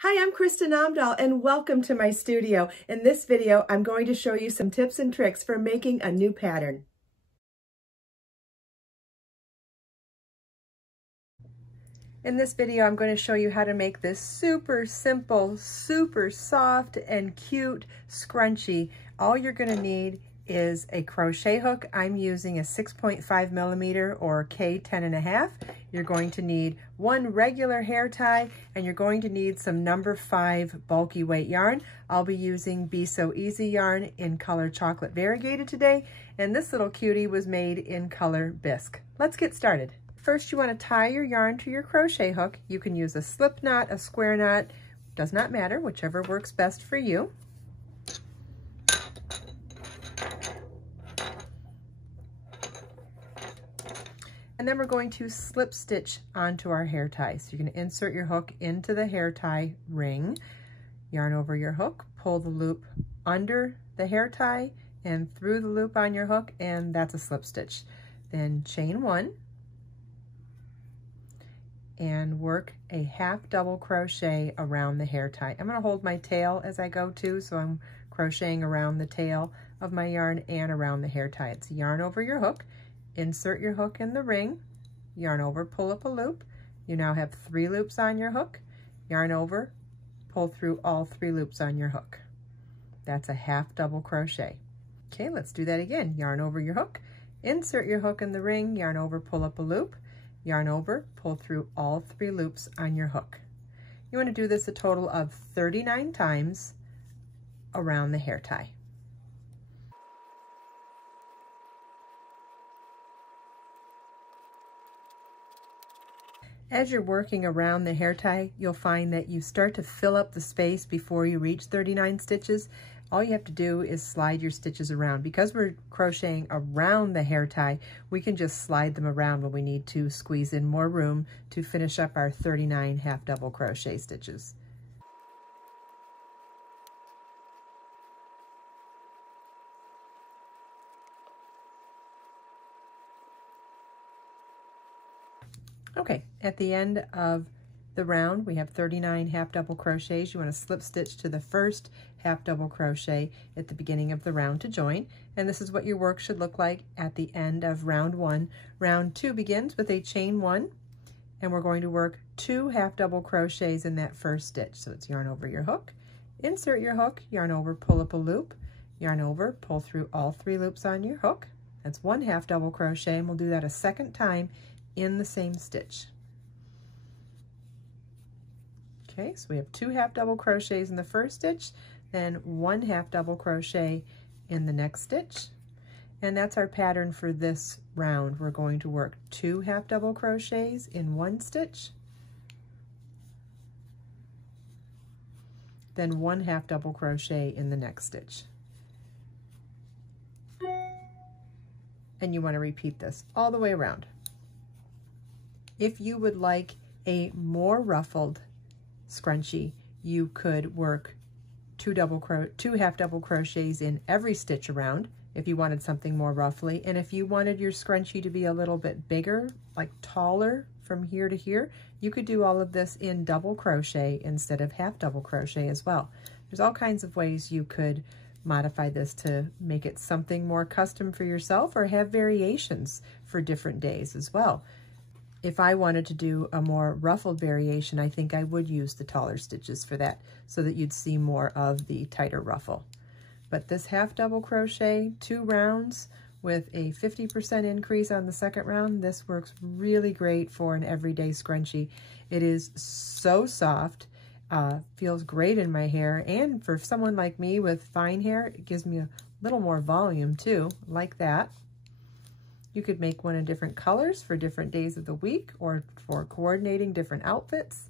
Hi, I'm Kristin Omdahl and welcome to my studio. In this video, I'm going to show you some tips and tricks for making a new pattern. In this video, I'm going to show you how to make this super simple, super soft and cute scrunchie. All you're going to need is a crochet hook. I'm using a 6.5 millimeter or K 10.5. You're going to need one regular hair tie, and you're going to need some number 5 bulky weight yarn. I'll be using Be So Easy yarn in color chocolate variegated today, and this little cutie was made in color bisque. Let's get started. First, you want to tie your yarn to your crochet hook. You can use a slip knot, a square knot, does not matter, whichever works best for you. And then we're going to slip stitch onto our hair tie. So you're going to insert your hook into the hair tie ring, yarn over your hook, pull the loop under the hair tie and through the loop on your hook, and that's a slip stitch. Then chain 1 and work a half double crochet around the hair tie. I'm going to hold my tail as I go too, so I'm crocheting around the tail of my yarn and around the hair tie. It's yarn over your hook. Insert your hook in the ring, yarn over, pull up a loop. You now have 3 loops on your hook. Yarn over, pull through all 3 loops on your hook. That's a half double crochet. Okay, let's do that again. Yarn over your hook, insert your hook in the ring, yarn over, pull up a loop, yarn over, pull through all 3 loops on your hook. You want to do this a total of 39 times around the hair tie. As you're working around the hair tie, you'll find that you start to fill up the space before you reach 39 stitches. All you have to do is slide your stitches around. Because we're crocheting around the hair tie, we can just slide them around when we need to squeeze in more room to finish up our 39 half double crochet stitches. Okay, at the end of the round, we have 39 half double crochets. You want to slip stitch to the first half double crochet at the beginning of the round to join. And this is what your work should look like at the end of round 1. Round 2 begins with a chain 1, and we're going to work 2 half double crochets in that first stitch. So it's yarn over your hook, insert your hook, yarn over, pull up a loop, yarn over, pull through all 3 loops on your hook. That's 1 half double crochet, and we'll do that a second time in the same stitch. Okay, so we have 2 half double crochets in the first stitch, then 1 half double crochet in the next stitch. And that's our pattern for this round. We're going to work 2 half double crochets in one stitch, then 1 half double crochet in the next stitch. And you want to repeat this all the way around. If you would like a more ruffled scrunchie, you could work 2 half double crochets in every stitch around if you wanted something more ruffly. And if you wanted your scrunchie to be a little bit bigger, like taller from here to here, you could do all of this in double crochet instead of half double crochet as well. There's all kinds of ways you could modify this to make it something more custom for yourself, or have variations for different days as well. If I wanted to do a more ruffled variation, I think I would use the taller stitches for that, so that you'd see more of the tighter ruffle. But this half double crochet, 2 rounds with a 50% increase on the second round, this works really great for an everyday scrunchie. It is so soft, feels great in my hair, and for someone like me with fine hair, it gives me a little more volume too, like that. You could make one in different colors for different days of the week, or for coordinating different outfits.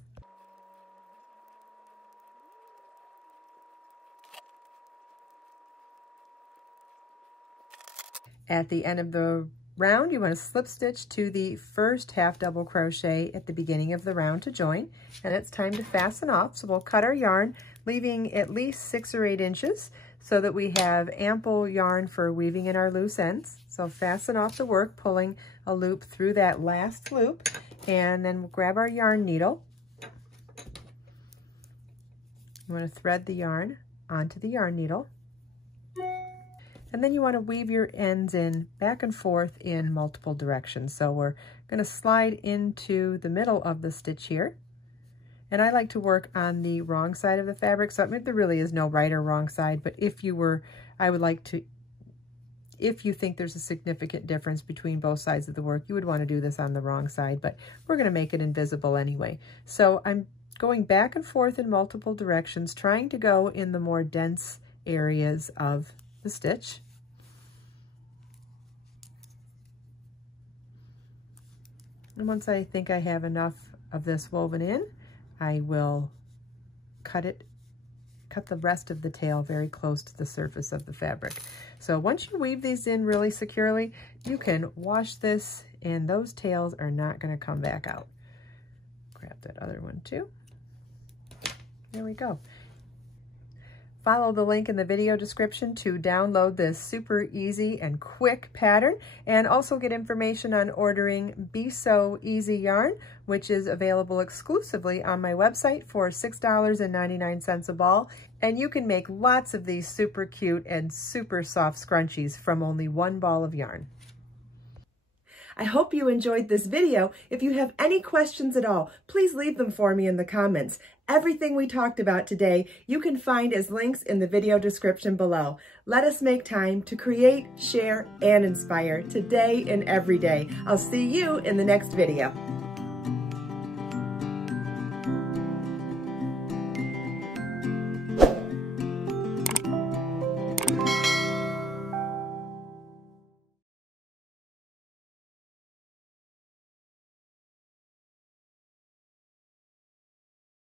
At the end of the round, you want to slip stitch to the first half double crochet at the beginning of the round to join, and it's time to fasten off. So we'll cut our yarn, leaving at least 6 or 8 inches so that we have ample yarn for weaving in our loose ends. So fasten off the work, pulling a loop through that last loop, and then we'll grab our yarn needle You want to thread the yarn onto the yarn needle. And then you want to weave your ends in back and forth in multiple directions. So we're going to slide into the middle of the stitch here. And I like to work on the wrong side of the fabric. So I mean, there really is no right or wrong side, but if you were, I would like to, if you think there's a significant difference between both sides of the work, you would want to do this on the wrong side, but we're going to make it invisible anyway. So I'm going back and forth in multiple directions, trying to go in the more dense areas of the stitch. And once I think I have enough of this woven in, I will cut the rest of the tail very close to the surface of the fabric. So once you weave these in really securely, you can wash this and those tails are not going to come back out. Grab that other one too. There we go. Follow the link in the video description to download this super easy and quick pattern, and also get information on ordering Be So Easy yarn, which is available exclusively on my website for $6.99 a ball. And you can make lots of these super cute and super soft scrunchies from only one ball of yarn. I hope you enjoyed this video. If you have any questions at all, please leave them for me in the comments. Everything we talked about today, you can find as links in the video description below. Let us make time to create, share, and inspire today and every day. I'll see you in the next video.